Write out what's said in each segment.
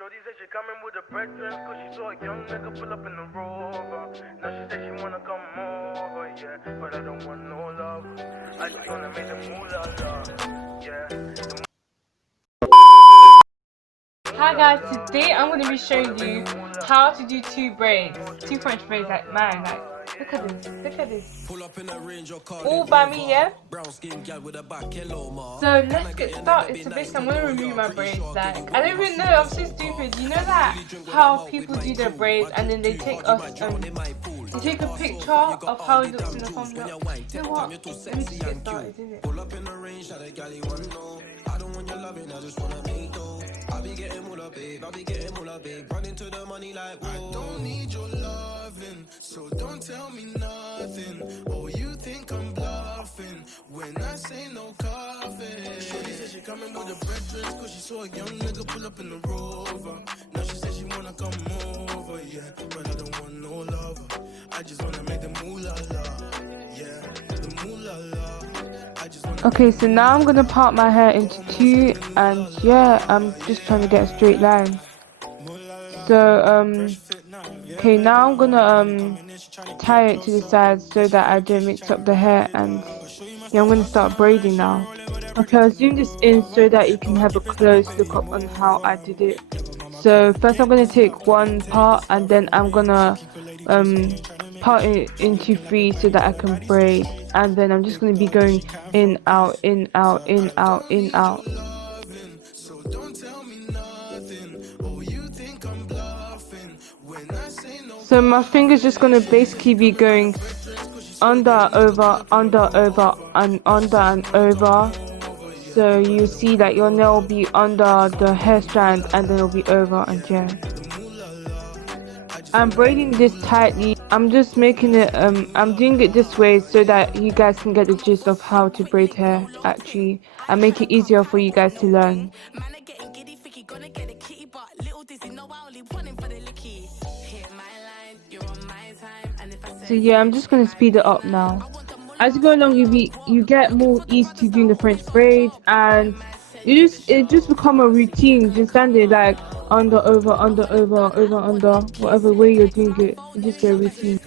Shorty said she coming with the Braids, cause she saw a young nigga pull up in the Rover. Now she said she wanna come over, yeah, but I don't want no love. I just wanna make the moolah, yeah. Hi guys, today I'm going to be showing you how to do two French braids, like man, like look at this, all by me, yeah? So let's get started. So basically I'm going to remove my braids, like, I don't even know, I'm so stupid, you know that how people do their braids and then they take a picture of how it looks in the thumbnail. You know what, let me just get started, innit? I be getting all up, babe. Running to the money like, whoa. I don't need your loving, so don't tell me nothing. Oh, you think I'm bluffing when I say no coffee. Shorty said she coming with a Braids, cause she saw a young nigga pull up in the Rover. Now she said she wanna come over, yeah, but I don't want no lover. I just wanna make the moolah, yeah, the moolah. Okay, so now I'm gonna part my hair into two, and yeah, I'm just trying to get a straight line. So okay, now I'm gonna tie it to the sides so that I don't mix up the hair, and yeah, I'm gonna start braiding now. Okay, I'll zoom this in so that you can have a close look up on how I did it. So first I'm gonna take one part, and then I'm gonna part it into three so that I can braid, and then I'm just going to be going in, out, in, out, in, out, in, out. So my finger's just going to basically be going under, over, and under and over. So you see that your nail will be under the hair strand and then it'll be over, and yeah. I'm braiding this tightly. I'm just making it, I'm doing it this way so that you guys can get the gist of how to braid hair actually, and make it easier for you guys to learn. So yeah, I'm just going to speed it up now. As you go along, you get more ease to doing the French braids, and it just become a routine. Just stand there like under, over, under, over, over, under, whatever way you're doing it. It just get a routine.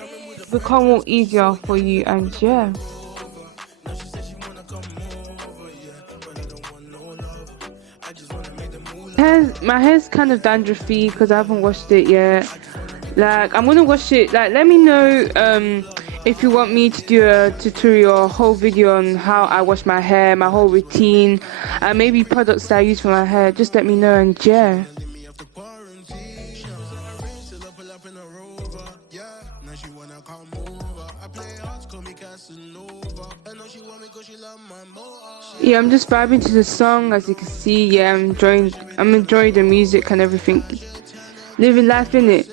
Become more easier for you, and yeah. My hair's kind of dandruffy because I haven't washed it yet. Like, I'm gonna wash it. Like, let me know if you want me to do a tutorial, a whole video on how I wash my hair, my whole routine, and maybe products that I use for my hair. Just let me know, and yeah. Yeah, I'm just vibing to the song, as you can see. Yeah, I'm enjoying the music and everything. Living life in it.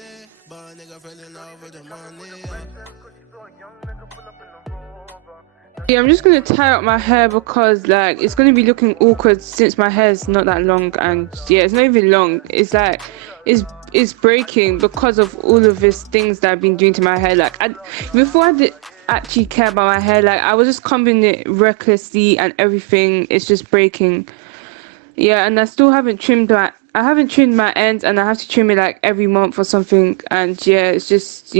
Yeah, I'm just gonna tie up my hair because like it's gonna be looking awkward since my hair is not that long, and yeah, it's not even long. It's like it's breaking because of all of these things that I've been doing to my hair. Like before I did actually care about my hair, like I was just combing it recklessly and everything. It's just breaking. Yeah, and I still haven't trimmed my ends, and I have to trim it like every month or something. And yeah, it's just,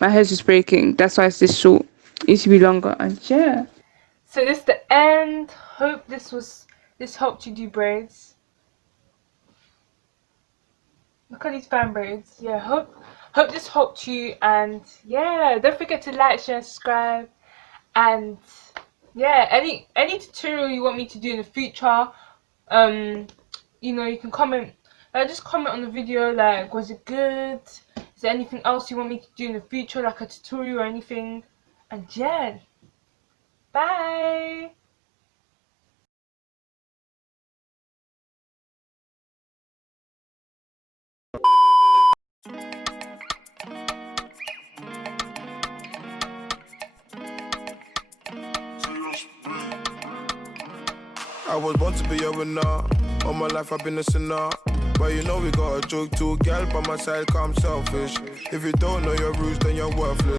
my hair's just breaking. That's why it's this short. It used to be longer, and yeah. So this is the end. Hope this helped you do braids. Look at these fan braids. Yeah, hope this helped you, and yeah, don't forget to like, share, subscribe, and yeah, any tutorial you want me to do in the future, you can comment. Just comment on the video, like, was it good? Is there anything else you want me to do in the future, like a tutorial or anything? And yeah, bye. I was born to be a winner. All my life I've been a sinner. But you know we got a joke to a gal by my side, 'cause I'm selfish. If you don't know your rules, then you're worthless.